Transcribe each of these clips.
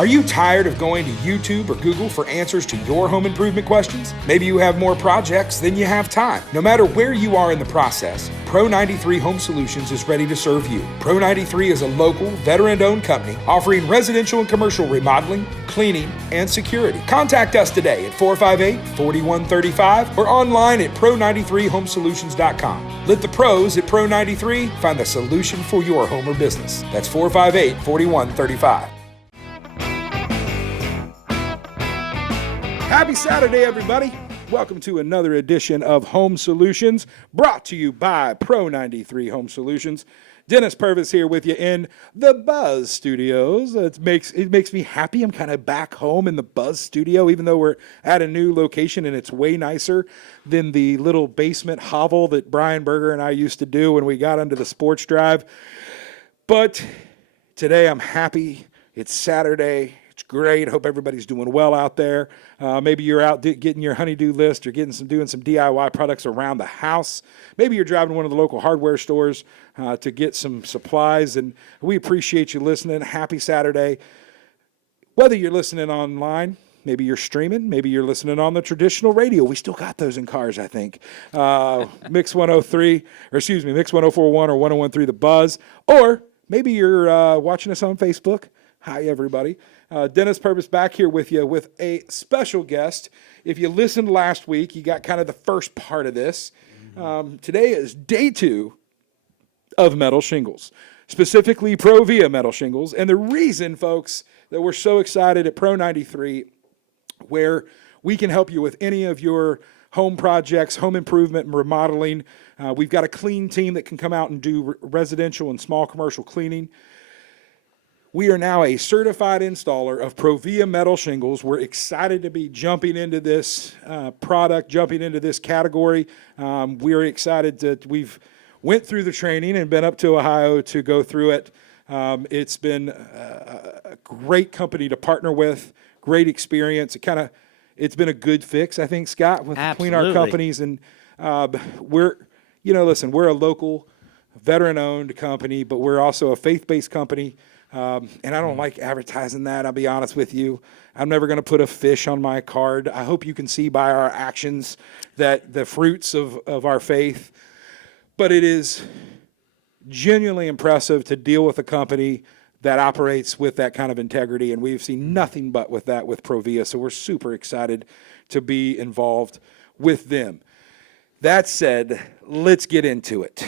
Are you tired of going to YouTube or Google for answers to your home improvement questions? Maybe you have more projects than you have time. No matter where you are in the process, Pro93 Home Solutions is ready to serve you. Pro93 is a local, veteran-owned company offering residential and commercial remodeling, cleaning, and security. Contact us today at 458-4135 or online at pro93homesolutions.com. Let the pros at Pro93 find the solution for your home or business. That's 458-4135. Happy Saturday, everybody. Welcome to another edition of Home Solutions, brought to you by Pro93 Home Solutions. Dennis Purvis here with you in the Buzz Studios. It makes me happy. I'm kind of back home in the Buzz Studio, even though we're at a new location and it's way nicer than the little basement hovel that Brian Berger and I used to do when we got under the sports drive. But today I'm happy. It's Saturday. Great. Hope everybody's doing well out there. Maybe you're out getting your honey-do list or doing some DIY products around the house. Maybe you're driving to one of the local hardware stores to get some supplies, and we appreciate you listening. Happy Saturday. Whether you're listening online, maybe you're streaming, maybe you're listening on the traditional radio. We still got those in cars, I think. Mix 103, or excuse me, Mix 1041 or 1013 The Buzz. Or maybe you're watching us on Facebook. Hi, everybody. Dennis Purvis back here with you with a special guest. If you listened last week, you got kind of the first part of this. Today is day 2 of metal shingles, specifically ProVia Metal Shingles. And the reason, folks, that we're so excited at Pro93, where we can help you with any of your home projects, home improvement and remodeling. We've got a clean team that can come out and do residential and small commercial cleaning. We are now a certified installer of ProVia Metal Shingles. We're excited to be jumping into this product, jumping into this category. We're excited that we've went through the training and been up to Ohio to go through it. It's been a great company to partner with, great experience. It's been a good fix, I think, Scott, between our companies. And we're a local, veteran-owned company, but we're also a faith-based company. And I don't like advertising that, I'll be honest with you. I'm never going to put a fish on my card. I hope you can see by our actions that the fruits of our faith. But it is genuinely impressive to deal with a company that operates with that kind of integrity, and we've seen nothing but with that with ProVia, so we're super excited to be involved with them. That said, let's get into it.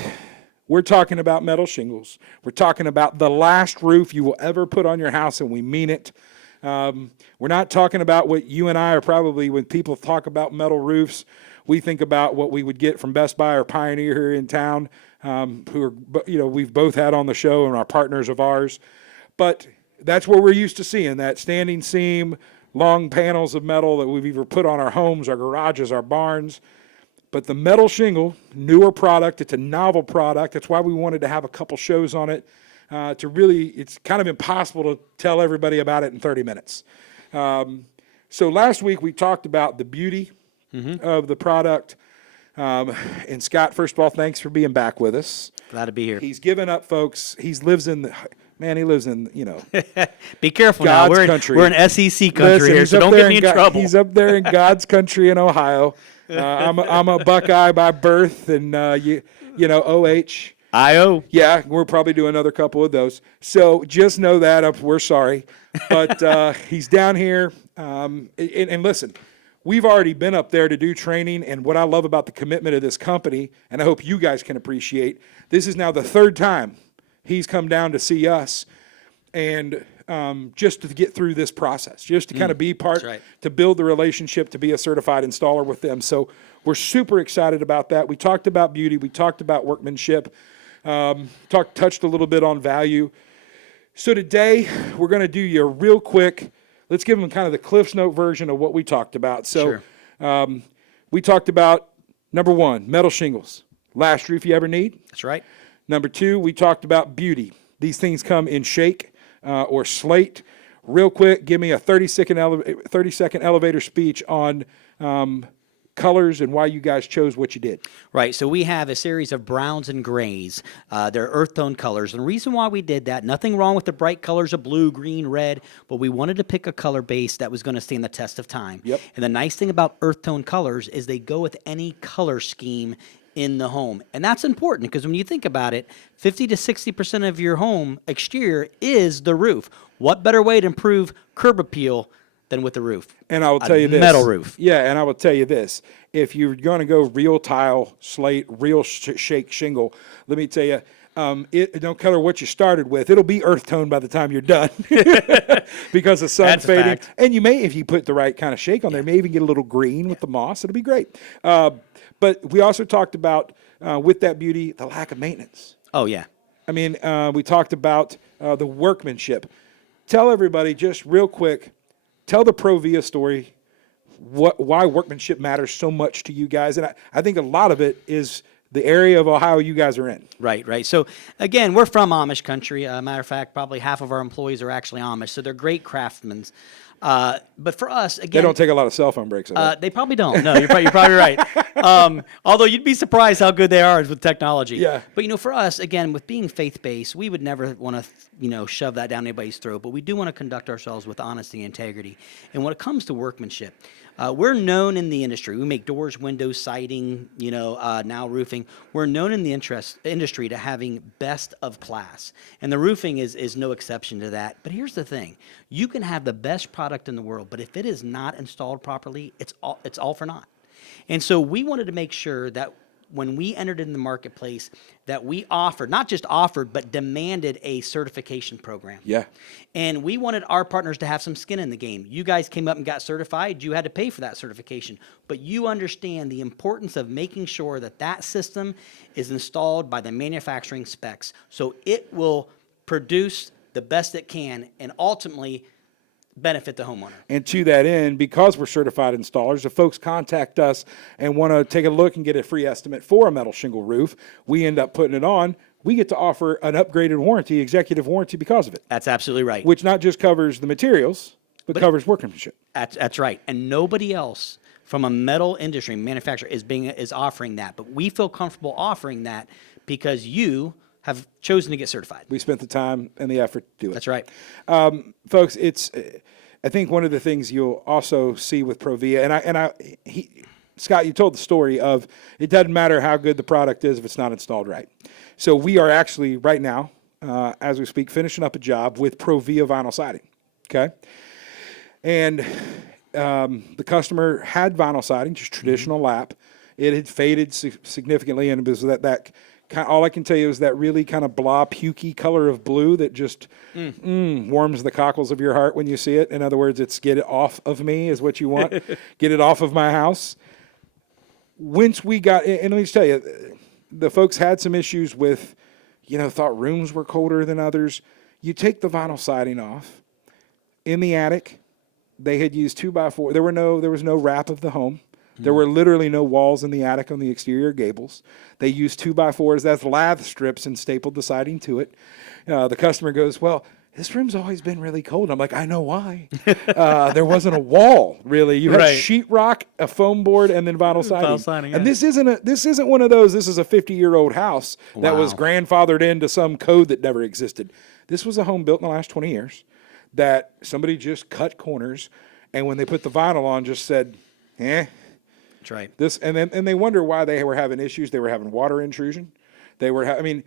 We're talking about metal shingles. We're talking about the last roof you will ever put on your house, and we mean it. We're not talking about what you and I are probably, when people talk about metal roofs, we think about what we would get from Best Buy or Pioneer here in town, who are, we've both had on the show and are partners of ours. But that's where we're used to seeing that standing seam, long panels of metal that we've either put on our homes, our garages, our barns. But the metal shingle, newer product, it's a novel product. That's why we wanted to have a couple shows on it it's kind of impossible to tell everybody about it in 30 minutes. So last week we talked about the beauty of the product. And Scott, first of all, thanks for being back with us. Glad to be here. He's given up, folks. He lives in, Be careful God's now. country. We're in SEC country here, so don't get me in trouble. He's up there in God's country in Ohio. I'm a Buckeye by birth, and OH. I-O. Yeah, we'll probably do another couple of those. So just know that we're sorry, but he's down here. And listen, we've already been up there to do training, and what I love about the commitment of this company, and I hope you guys can appreciate, this is now the 3rd time he's come down to see us, and just to get through this process, just to kind of be part, to build the relationship, to be a certified installer with them. So we're super excited about that. We talked about beauty. We talked about workmanship. Touched a little bit on value. So today we're going to do you a real quick, let's give them kind of the Cliff's Note version of what we talked about. So we talked about, number 1, metal shingles. Last roof you ever need. That's right. Number 2, we talked about beauty. These things come in shake or slate. Real quick, give me a 30-second elevator speech on colors and why you guys chose what you did. Right. So we have a series of browns and grays. They're earth tone colors. And the reason why we did that, nothing wrong with the bright colors of blue, green, red, but we wanted to pick a color base that was going to stand the test of time. Yep. And the nice thing about earth tone colors is they go with any color scheme in the home. And that's important because when you think about it, 50 to 60% of your home exterior is the roof. What better way to improve curb appeal than with the roof? And I will tell you this. Metal roof. Yeah, and I will tell you this. If you're going to go real tile, slate, real shake shingle, let me tell you, it don't matter what you started with. It'll be earth tone by the time you're done because the sun's fading. And you may, if you put the right kind of shake on there, may even get a little green with the moss. It'll be great. But we also talked about, with that beauty, the lack of maintenance. Oh, yeah. I mean, we talked about the workmanship. Tell everybody just real quick, tell the ProVia story, why workmanship matters so much to you guys. And I think a lot of it is the area of Ohio you guys are in. Right. So, again, we're from Amish country. Matter of fact, probably half of our employees are actually Amish, so they're great craftsmen. But for us, again, they don't take a lot of cell phone breaks. They probably don't. No, you're probably right. Although you'd be surprised how good they are with technology. Yeah. But for us, again, with being faith-based, we would never want to shove that down anybody's throat. But we do want to conduct ourselves with honesty and integrity. And when it comes to workmanship, we're known in the industry. We make doors, windows, siding, now roofing. We're known in the industry to having best of class. And the roofing is no exception to that. But here's the thing. You can have the best product in the world, but if it is not installed properly, it's all for naught. And so we wanted to make sure that when we entered in the marketplace, that we offered, not just offered, but demanded a certification program. Yeah. And we wanted our partners to have some skin in the game. You guys came up and got certified. You had to pay for that certification. But you understand the importance of making sure that that system is installed by the manufacturing specs. So it will produce the best it can and ultimately benefit the homeowner. And to that end, because we're certified installers, if folks contact us and want to take a look and get a free estimate for a metal shingle roof, we end up putting it on. We get to offer an upgraded warranty, executive warranty, because of it. That's absolutely right. Which not just covers the materials, but covers workmanship. That's right. And nobody else from a metal industry manufacturer is offering that. But we feel comfortable offering that because you have chosen to get certified. We spent the time and the effort to do it. That's right. Folks, I think one of the things you'll also see with ProVia, Scott, you told the story of it doesn't matter how good the product is if it's not installed right. So we are actually right now, as we speak, finishing up a job with ProVia vinyl siding. Okay, and the customer had vinyl siding, just traditional lap. It had faded significantly, and it was that all I can tell you is that really kind of blah, pukey color of blue that just warms the cockles of your heart when you see it. In other words, it's get it off of me is what you want. Get it off of my house. Once we got, and let me just tell you, the folks had some issues with, thought rooms were colder than others. You take the vinyl siding off. In the attic, they had used 2x4. There was no wrap of the home. There were literally no walls in the attic on the exterior gables. They used 2x4s, that's lath strips, and stapled the siding to it. The customer goes, well, this room's always been really cold. I'm like, I know why. There wasn't a wall, really. You had sheetrock, a foam board, and then vinyl siding. And this isn't one of those, this is a 50-year-old house that was grandfathered into some code that never existed. This was a home built in the last 20 years that somebody just cut corners, and when they put the vinyl on, just said, That's right. And they wonder why they were having issues. They were having water intrusion. It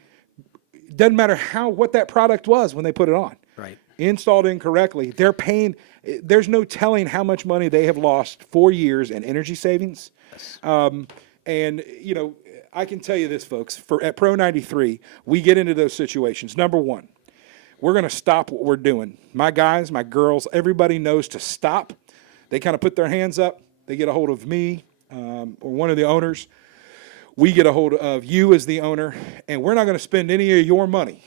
doesn't matter what that product was when they put it on. Right. Installed incorrectly, they're paying. There's no telling how much money they have lost for years in energy savings. Yes. I can tell you this, folks. At Pro 93, we get into those situations. Number one, we're going to stop what we're doing. My guys, my girls, everybody knows to stop. They kind of put their hands up. They get a hold of me. Or one of the owners, we get a hold of you as the owner, and we're not going to spend any of your money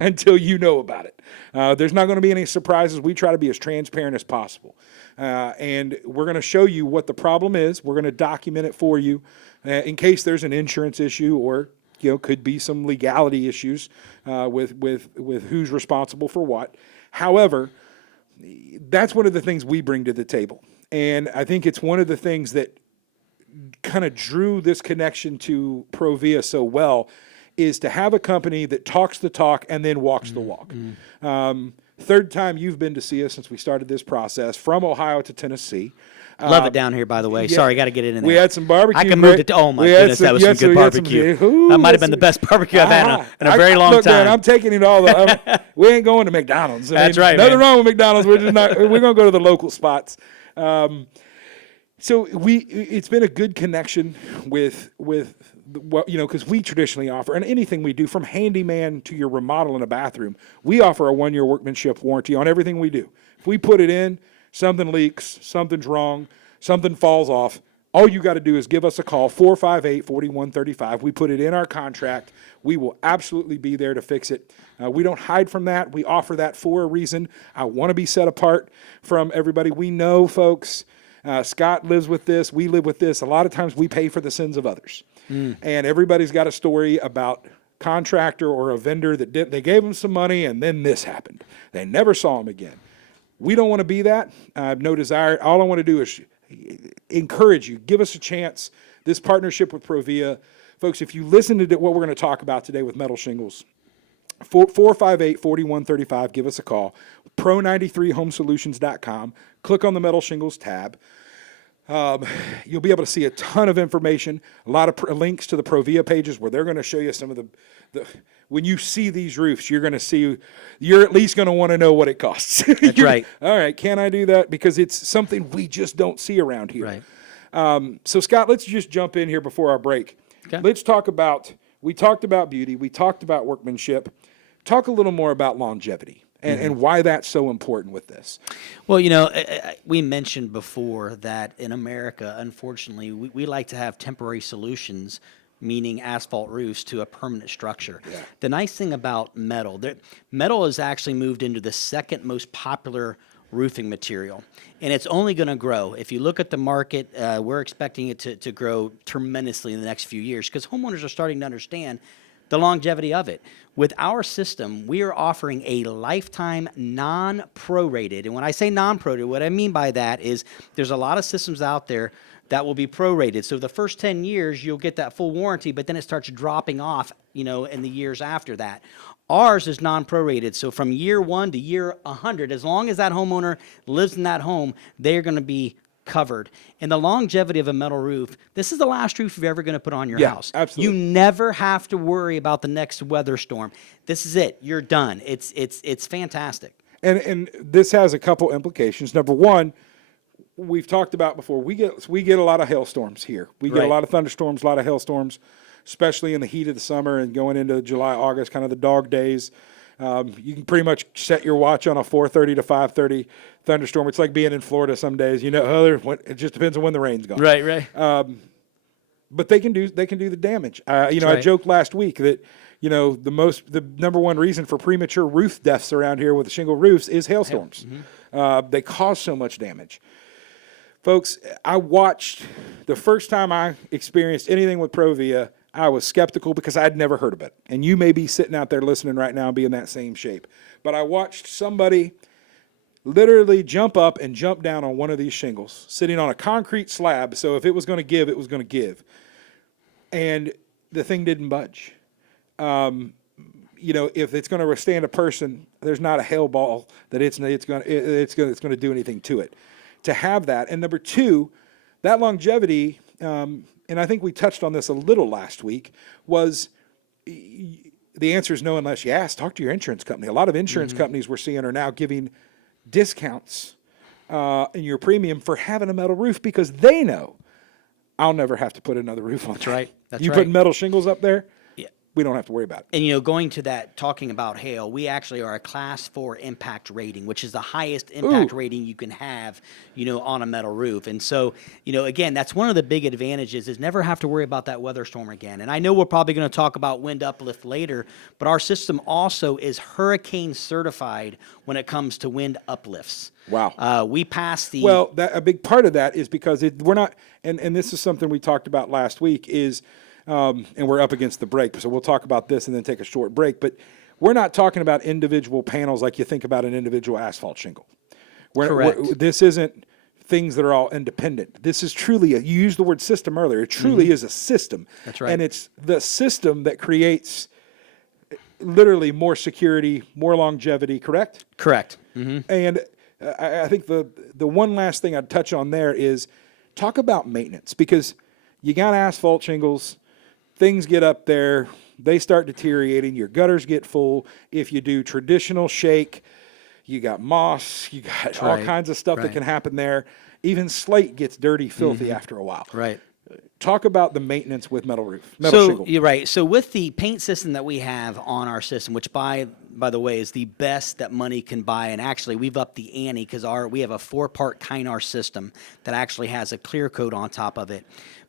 until you know about it. There's not going to be any surprises. We try to be as transparent as possible. And we're going to show you what the problem is. We're going to document it for you in case there's an insurance issue or could be some legality issues with who's responsible for what. However, that's one of the things we bring to the table. And I think it's one of the things that kind of drew this connection to ProVia so well is to have a company that talks the talk and then walks the walk. Third time you've been to see us since we started this process, from Ohio to Tennessee. Love it down here, by the way. yeah. Sorry, got to get it in there. We had some barbecue. I can move it. Oh my goodness, that was some good barbecue. That might have been the best barbecue I've had in a very long look, time. Man, I'm taking it all. We ain't going to McDonald's. That's right. Nothing man. wrong with McDonald's. We're just not. We're gonna go to the local spots. So it's been a good connection with what, because we traditionally offer, and anything we do, from handyman to your remodel in a bathroom, we offer a 1-year workmanship warranty on everything we do. If we put it in, something leaks, something's wrong, something falls off, all you got to do is give us a call, 458-4135. We put it in our contract. We will absolutely be there to fix it. We don't hide from that. We offer that for a reason. I want to be set apart from everybody. We know, folks, Scott lives with this. We live with this. A lot of times we pay for the sins of others. And everybody's got a story about contractor or a vendor that they gave them some money and then this happened. They never saw them again. We don't want to be that. I have no desire. All I want to do is encourage you. Give us a chance. This partnership with ProVia. Folks, if you listen to what we're going to talk about today with metal shingles, 458-4135, give us a call. Pro93homesolutions.com. Click on the metal shingles tab. You'll be able to see a ton of information, a lot of links to the ProVia pages where they're going to show you some of the when you see these roofs, you're at least going to want to know what it costs. That's right. All right, can I do that? Because it's something we just don't see around here. Right. So, Scott, let's just jump in here before our break. Okay. Let's talk about, we talked about beauty, we talked about workmanship. Talk a little more about longevity and why that's so important with this. Well, we mentioned before that in America, unfortunately, we like to have temporary solutions, meaning asphalt roofs, to a permanent structure. Yeah. The nice thing about metal, metal has actually moved into the second most popular roofing material, and it's only going to grow. If you look at the market, we're expecting it to grow tremendously in the next few years because homeowners are starting to understand the longevity of it. With our system, we are offering a lifetime non-prorated. And when I say non-prorated, what I mean by that is there's a lot of systems out there that will be prorated. So the first 10 years, you'll get that full warranty, but then it starts dropping off, in the years after that. Ours is non-prorated. So from year 1 to year 100, as long as that homeowner lives in that home, they're going to be covered. And the longevity of a metal roof, this is the last roof you're ever going to put on your house. Absolutely. You never have to worry about the next weather storm. This is it. You're done. It's fantastic. And this has a couple implications. Number one, we've talked about before, we get a lot of hailstorms here. We get a lot of thunderstorms, a lot of hailstorms, especially in the heat of the summer and going into July, August, kind of the dog days. You can pretty much set your watch on a 4:30 to 5:30 thunderstorm. It's like being in Florida some days. It just depends on when the rain's gone. Right. But they can do the damage. I right. joked last week that the number one reason for premature roof deaths around here with shingle roofs is hailstorms. They cause so much damage. Folks, I watched the first time I experienced anything with ProVia. I was skeptical because I'd never heard of it. And you may be sitting out there listening right now and be in that same shape. But I watched somebody literally jump up and jump down on one of these shingles, sitting on a concrete slab. So if it was going to give, it was going to give. And the thing didn't budge. If it's going to withstand a person, there's not a hail ball that it's going to do anything to it. To have that. And number two, that longevity, and I think we touched on this a little last week, was the answer is no unless you ask. Talk to your insurance company. A lot of insurance companies we're seeing are now giving discounts in your premium for having a metal roof because they know I'll never have to put another roof on. That's right. You put metal shingles up there, yeah, we don't have to worry about it. And, going to that, talking about hail, we actually are a class 4 impact rating, which is the highest impact rating you can have, on a metal roof. And so, again, that's one of the big advantages is never have to worry about that weather storm again. And I know we're probably going to talk about wind uplift later, but our system also is hurricane certified when it comes to wind uplifts. Wow. We passed the... Well, a big part of that is because we're not, and this is something we talked about last week is, and we're up against the break, so we'll talk about this and then take a short break. But we're not talking about individual panels like you think about an individual asphalt shingle. Correct. This isn't things that are all independent. This is truly you used the word system earlier. It truly is a system. That's right. And it's the system that creates literally more security, more longevity, correct? Correct. Mm-hmm. And I think the one last thing I'd touch on there is talk about maintenance, because you got asphalt shingles, things get up there, they start deteriorating, your gutters get full. If you do traditional shake, you got moss, you got all kinds of stuff that can happen there. Even slate gets dirty, filthy after a while. Right. Talk about the maintenance with metal shingle. You're right. So with the paint system that we have on our system, which by the way is the best that money can buy, and actually we've upped the ante because we have a 4-part Kynar system that actually has a clear coat on top of it,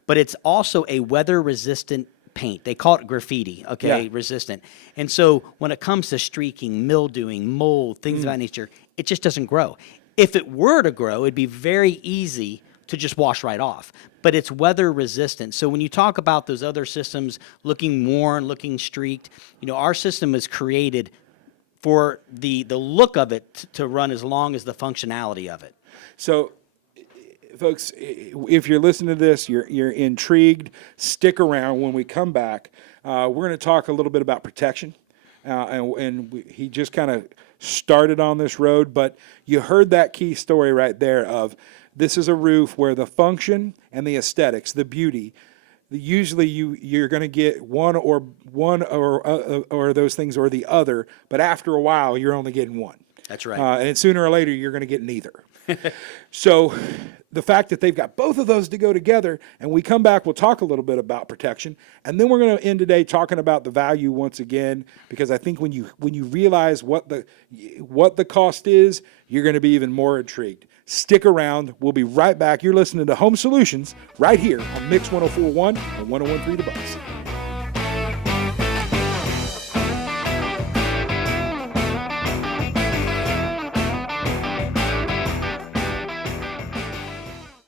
but it's also a weather resistant paint. They call it graffiti, resistant. And so when it comes to streaking, mildewing, mold, things of that nature, it just doesn't grow. If it were to grow, it'd be very easy to just wash right off. But it's weather resistant. So when you talk about those other systems looking worn, looking streaked, our system is created for the look of it to run as long as the functionality of it. So, folks, if you're listening to this, you're intrigued, stick around. When we come back, we're going to talk a little bit about protection. He just kind of started on this road, but you heard that key story right there of this is a roof where the function and the aesthetics, the beauty, usually you're going to get one or those things or the other, but after a while you're only getting one. That's right. And sooner or later you're going to get neither. So the fact that they've got both of those to go together, and we come back, we'll talk a little bit about protection, and then we're going to end today talking about the value once again, because I think when you realize what the cost is, you're going to be even more intrigued. Stick around. We'll be right back. You're listening to Home Solutions right here on Mix 104.1 and 101.3 The Buzz.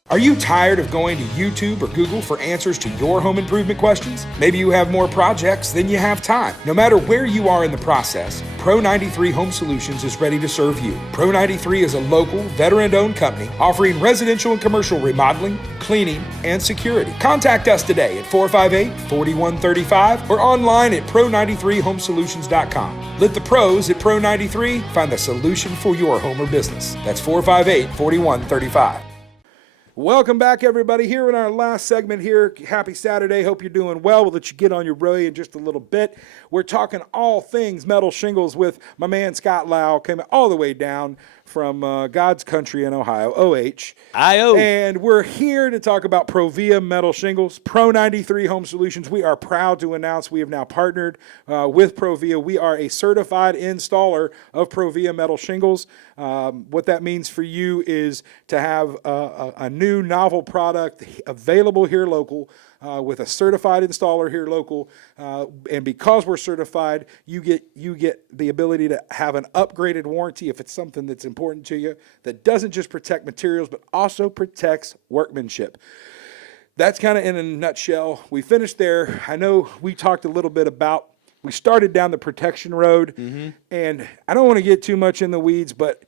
Are you tired of going to YouTube or Google for answers to your home improvement questions? Maybe you have more projects than you have time. No matter where you are in the process, Pro 93 Home Solutions is ready to serve you. Pro 93 is a local, veteran-owned company offering residential and commercial remodeling, cleaning, and security. Contact us today at 458-4135 or online at pro93homesolutions.com. Let the pros at Pro 93 find the solution for your home or business. That's 458-4135. Welcome back, everybody. Here in our last segment here. Happy Saturday. Hope you're doing well. We'll let you get on your way in just a little bit. We're talking all things metal shingles with my man Scott Lyle, came all the way down from God's country in Ohio, OH. And we're here to talk about ProVia Metal Shingles, Pro 93 Home Solutions. We are proud to announce we have now partnered with ProVia. We are a certified installer of ProVia Metal Shingles. What that means for you is to have a new novel product available here local with a certified installer here local. And because we're certified, you get the ability to have an upgraded warranty if it's something that's important to you, that doesn't just protect materials, but also protects workmanship. That's kind of in a nutshell. We finished there. I know we talked a little bit about, we started down the protection road, and I don't want to get too much in the weeds, but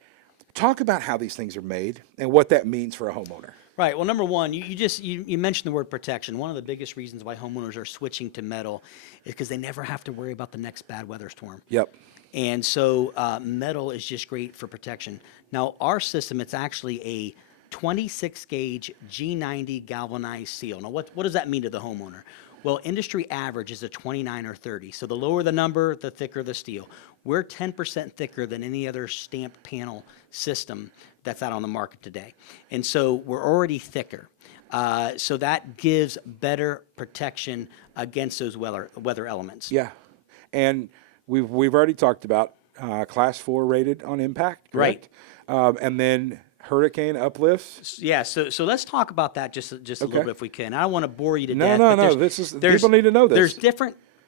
talk about how these things are made and what that means for a homeowner. Right. Well, number one, you mentioned the word protection. One of the biggest reasons why homeowners are switching to metal is because they never have to worry about the next bad weather storm. Yep. And so metal is just great for protection. Now, our system, it's actually a 26 gauge G90 galvanized steel. Now, what does that mean to the homeowner? Well, industry average is a 29 or 30. So the lower the number, the thicker the steel. We're 10% thicker than any other stamped panel system that's out on the market today. And so we're already thicker. So that gives better protection against those weather elements. Yeah. And we've already talked about class 4 rated on impact, correct? Right. And then hurricane uplifts. Yeah, so let's talk about that just a little bit if we can. I don't want to bore you to No, death. no. People need to know this.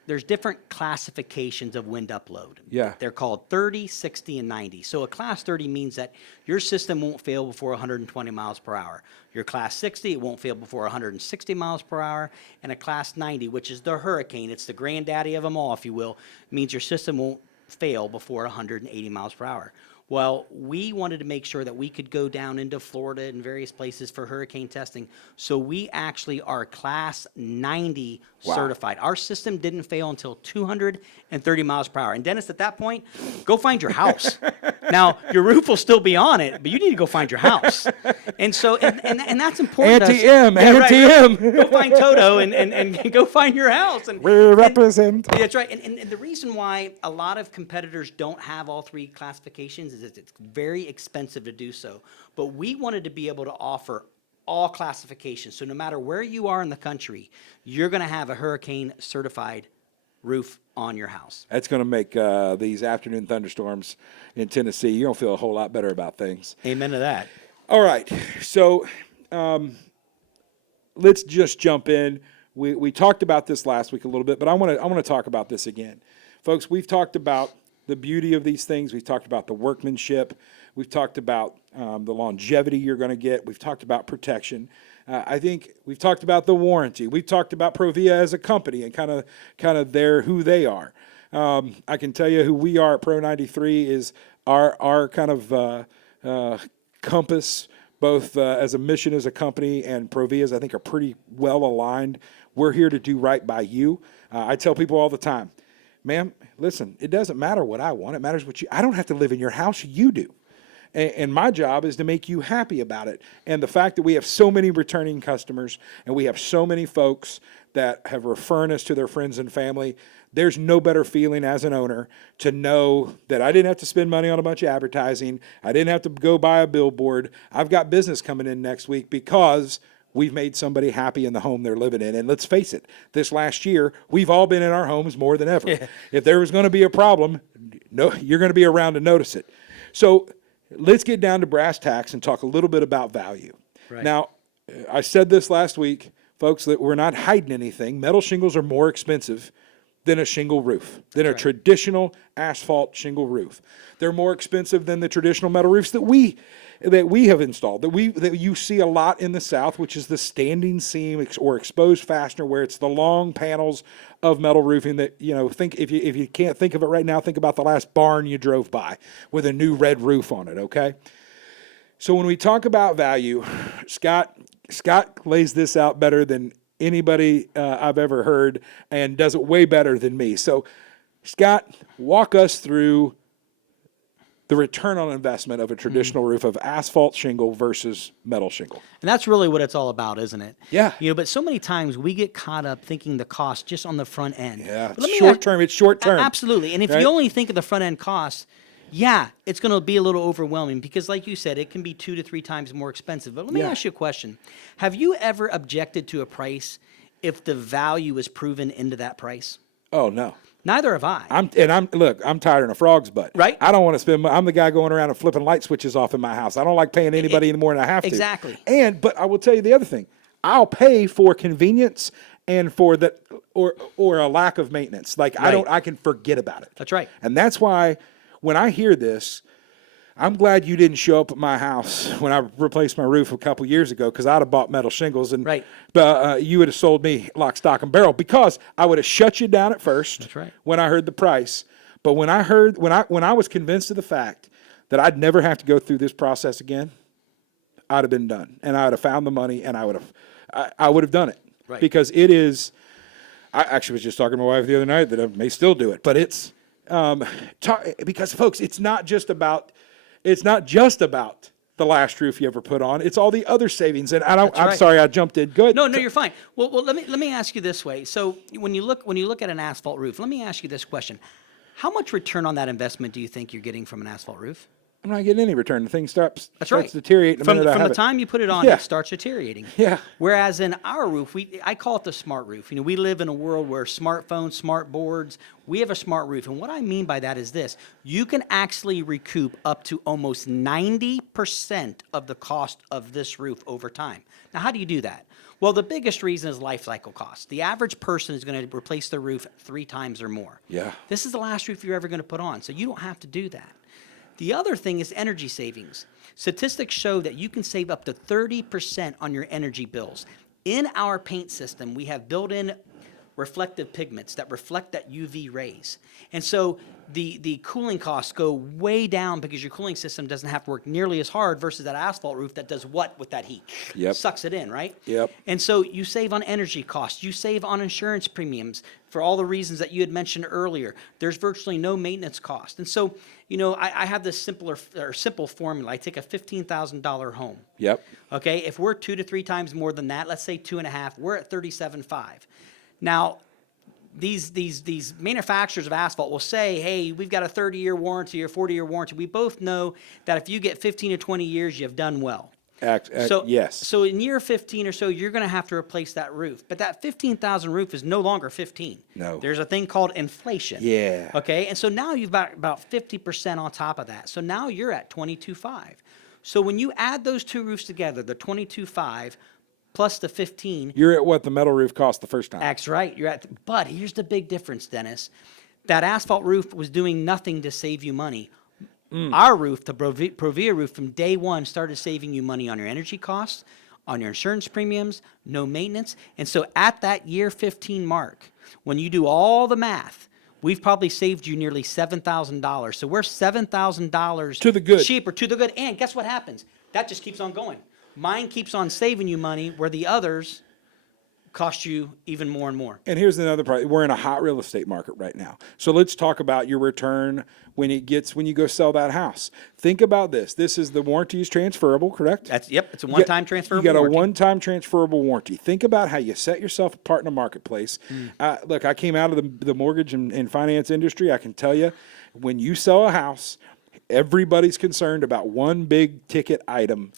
There's different classifications of wind upload. Yeah. They're called 30, 60, and 90. So a class 30 means that your system won't fail before 120 miles per hour. Your class 60, it won't fail before 160 miles per hour. And a class 90, which is the hurricane, it's the granddaddy of them all, if you will, means your system won't fail before 180 miles per hour. Well, we wanted to make sure that we could go down into Florida and various places for hurricane testing. So we actually are Class 90 certified. Our system didn't fail until 230 miles per hour. And Dennis, at that point, go find your house. Now, your roof will still be on it, but you need to go find your house. And so, and that's important. Anti-M, Yeah, right. anti-M. Go find Toto and go find your house. And We represent. that's right. And the reason why a lot of competitors don't have all three classifications is it's very expensive to do so. But we wanted to be able to offer all classifications. So no matter where you are in the country, you're going to have a hurricane certified roof on your house. That's going to make these afternoon thunderstorms in Tennessee, you're going to feel a whole lot better about things. Amen to that. All right. So let's just jump in. We talked about this last week a little bit, but I want to talk about this again. Folks, we've talked about the beauty of these things. We've talked about the workmanship. We've talked about the longevity you're going to get. We've talked about protection. I think we've talked about the warranty. We've talked about ProVia as a company and kind of who they are. I can tell you who we are at Pro 93 is our kind of compass, both as a mission as a company, and ProVia's I think are pretty well aligned. We're here to do right by you. I tell people all the time, ma'am, listen, it doesn't matter what I want. It matters what I don't have to live in your house. You do. And my job is to make you happy about it. And the fact that we have so many returning customers and we have so many folks that have referred us to their friends and family, there's no better feeling as an owner to know that I didn't have to spend money on a bunch of advertising. I didn't have to go buy a billboard. I've got business coming in next week because we've made somebody happy in the home they're living in. And let's face it, this last year, we've all been in our homes more than ever. Yeah. If there was going to be a problem, no, you're going to be around to notice it. So let's get down to brass tacks and talk a little bit about value. Right. Now, I said this last week, folks, that we're not hiding anything. Metal shingles are more expensive than a shingle roof, than a traditional asphalt shingle roof. They're more expensive than the traditional metal roofs that we have installed, that you see a lot in the South, which is the standing seam or exposed fastener, where it's the long panels of metal roofing that, think if you can't think of it right now, think about the last barn you drove by with a new red roof on it, okay? So when we talk about value, Scott lays this out better than anybody I've ever heard and does it way better than me. So, Scott, walk us through the return on investment of a traditional roof of asphalt shingle versus metal shingle. And that's really what it's all about, isn't it? Yeah. But so many times we get caught up thinking the cost just on the front end. Yeah, it's short term. Absolutely. And if you only think of the front end cost, yeah, it's going to be a little overwhelming because, like you said, it can be 2 to 3 times more expensive. But let me ask you a question. Have you ever objected to a price if the value is proven into that price? Oh, no. Neither have I. I'm tired of a frog's butt. Right. I don't want to spend. I'm the guy going around and flipping light switches off in my house. I don't like paying anybody any more than I have to. Exactly. But I will tell you the other thing. I'll pay for convenience and for the or a lack of maintenance. Like I can forget about it. That's right. And that's why when I hear this, I'm glad you didn't show up at my house when I replaced my roof a couple years ago, because I'd have bought metal shingles and you would have sold me lock, stock, and barrel, because I would have shut you down at first. That's right. When I heard the price. But when I was convinced of the fact that I'd never have to go through this process again, I'd have been done, and I would have found the money, and I would have done it. Right. Because it is. I actually was just talking to my wife the other night that I may still do it, but it's because folks, it's not just about the last roof you ever put on. It's all the other savings. And I'm sorry I jumped in. Good. No, you're fine. Well, let me ask you this way. So when you look at an asphalt roof, let me ask you this question: how much return on that investment do you think you're getting from an asphalt roof? I'm not getting any return. The thing starts right. deteriorating. From the time you put it on, it starts deteriorating. Yeah. Whereas in our roof, I call it the smart roof. We live in a world where smartphones, smart boards, we have a smart roof. And what I mean by that is this: you can actually recoup up to almost 90% of the cost of this roof over time. Now, how do you do that? Well, the biggest reason is life cycle cost. The average person is going to replace their roof 3 times or more. Yeah. This is the last roof you're ever going to put on, so you don't have to do that. The other thing is energy savings. Statistics show that you can save up to 30% on your energy bills. In our paint system, we have built-in reflective pigments that reflect that UV rays. And so the cooling costs go way down because your cooling system doesn't have to work nearly as hard versus that asphalt roof that does what with that heat? Yep. Sucks it in, right? Yep. And so you save on energy costs. You save on insurance premiums for all the reasons that you had mentioned earlier. There's virtually no maintenance cost. And so, I have this simple formula. I take a $15,000 home. Yep. Okay, if we're 2 to 3 times more than that, let's say 2.5, we're at 37.5. Now, these manufacturers of asphalt will say, hey, we've got a 30-year warranty or 40-year warranty. We both know that if you get 15 to 20 years, you've done well. Yes. So in year 15 or so, you're going to have to replace that roof. But that 15,000 roof is no longer 15. No. There's a thing called inflation. Yeah. Okay, and so now you've got about 50% on top of that. So now you're at 22.5. So when you add those two roofs together, the 22.5 plus the 15. You're at what the metal roof cost the first time. That's right. But here's the big difference, Dennis. That asphalt roof was doing nothing to save you money. Our roof, the ProVia roof, from day one started saving you money on your energy costs, on your insurance premiums, no maintenance. And so at that year 15 mark, when you do all the math, we've probably saved you nearly $7,000. So we're $7,000 to the good. Cheaper, to the good. And guess what happens? That just keeps on going. Mine keeps on saving you money where the others cost you even more and more. And here's another part. We're in a hot real estate market right now. So let's talk about your return when you go sell that house. Think about this. This is the warranty is transferable, correct? It's a one-time transferable warranty. You got warranty. a one-time transferable warranty. Think about how you set yourself apart in the marketplace. Look, I came out of the mortgage and finance industry. I can tell you, when you sell a house, everybody's concerned about one big ticket item.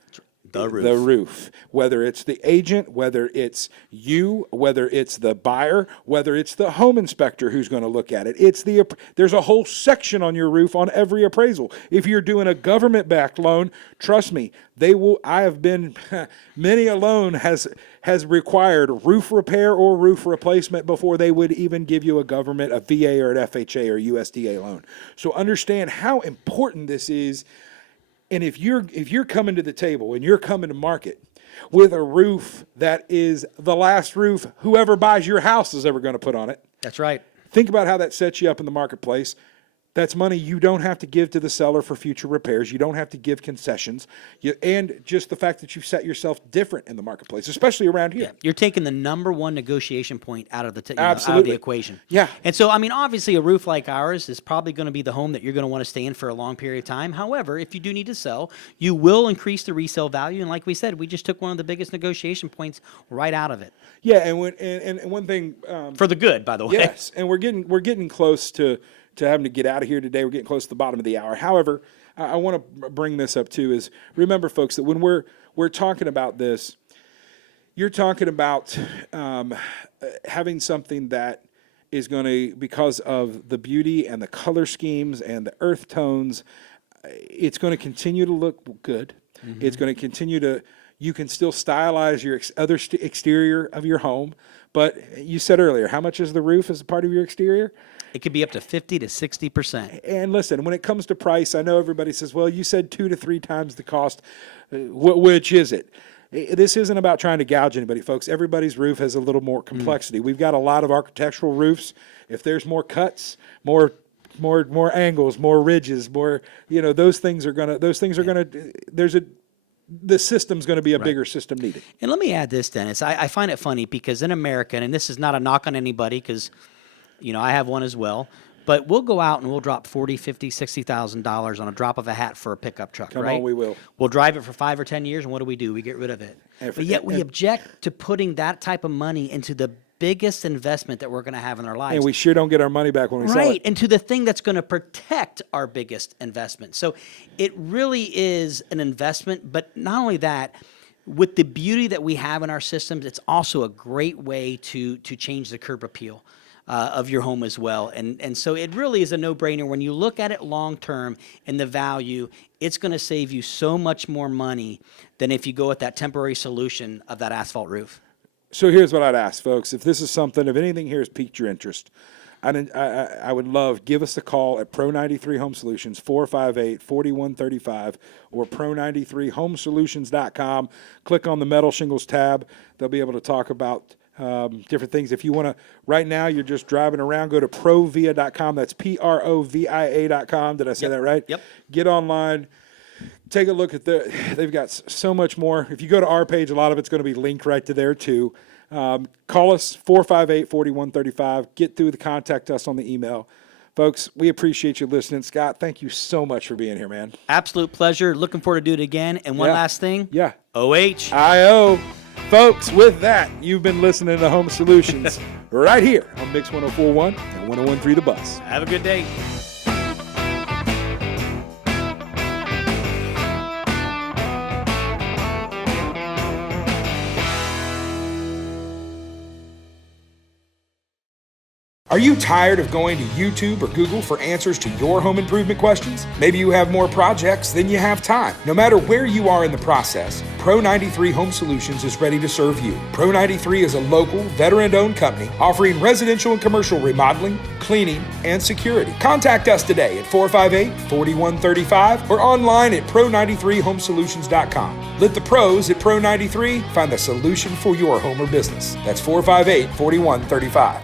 The roof. Whether it's the agent, whether it's you, whether it's the buyer, whether it's the home inspector who's going to look at it. There's a whole section on your roof on every appraisal. If you're doing a government-backed loan, trust me, many a loan has required roof repair or roof replacement before they would even give you a VA or an FHA or USDA loan. So understand how important this is. And if you're coming to the table and you're coming to market with a roof that is the last roof whoever buys your house is ever going to put on it. That's right. Think about how that sets you up in the marketplace. That's money you don't have to give to the seller for future repairs. You don't have to give concessions. And just the fact that you set yourself different in the marketplace, especially around here. Yeah, you're taking the number one negotiation point out of the out Absolutely. of the equation. Yeah. And so, obviously a roof like ours is probably going to be the home that you're going to want to stay in for a long period of time. However, if you do need to sell, you will increase the resale value. And like we said, we just took one of the biggest negotiation points right out of it. Yeah, and one thing. For the good, by the way. Yes, and we're getting close to having to get out of here today. We're getting close to the bottom of the hour. However, I want to bring this up too is remember, folks, that when we're talking about this, you're talking about having something that is going to, because of the beauty and the color schemes and the earth tones, it's going to continue to look good. Mm-hmm. It's going to continue to, you can still stylize your other exterior of your home. But you said earlier, how much is the roof as a part of your exterior? It could be up to 50 to 60%. And listen, when it comes to price, I know everybody says, well, you said 2 to 3 times the cost. Which is it? This isn't about trying to gouge anybody, folks. Everybody's roof has a little more complexity. We've got a lot of architectural roofs. If there's more cuts, more angles, more ridges, more, those things are going to, the system's going to be a bigger system needed. And let me add this, Dennis. I find it funny because in America, and this is not a knock on anybody because, I have one as well, but we'll go out and we'll drop $40,000, $50,000, $60,000 on a drop of a hat for a pickup truck, Come right? on, we will. We'll drive it for 5 or 10 years, and what do? We get rid of it. But yet we object to putting that type of money into the biggest investment that we're going to have in our lives. And we sure don't get our money back when we sell it. Right, and to the thing that's going to protect our biggest investment. So it really is an investment, but not only that, with the beauty that we have in our systems, it's also a great way to change the curb appeal of your home as well. And so it really is a no-brainer. When you look at it long-term and the value, it's going to save you so much more money than if you go with that temporary solution of that asphalt roof. So here's what I'd ask, folks. If anything here has piqued your interest, I would love, give us a call at Pro93 Home Solutions, 458-4135, or Pro93homesolutions.com. Click on the Metal Shingles tab. They'll be able to talk about different things. If you want to, right now you're just driving around, go to ProVia.com. That's PROVIA.com. Did I say that right? Yep. Get online. Take a look at they've got so much more. If you go to our page, a lot of it's going to be linked right to there too. Call us 458-4135. Get through the contact us on the email. Folks, we appreciate you listening. Scott, thank you so much for being here, man. Absolute pleasure. Looking forward to do it again. And one last thing. Yeah. OH. Folks, with that, you've been listening to Home Solutions right here on Mix 104.1 and 101.3 The Buzz. Have a good day. Are you tired of going to YouTube or Google for answers to your home improvement questions? Maybe you have more projects than you have time. No matter where you are in the process, Pro93 Home Solutions is ready to serve you. Pro93 is a local, veteran-owned company offering residential and commercial remodeling, cleaning, and security. Contact us today at 458-4135 or online at pro93homesolutions.com. Let the pros at Pro93 find the solution for your home or business. That's 458-4135.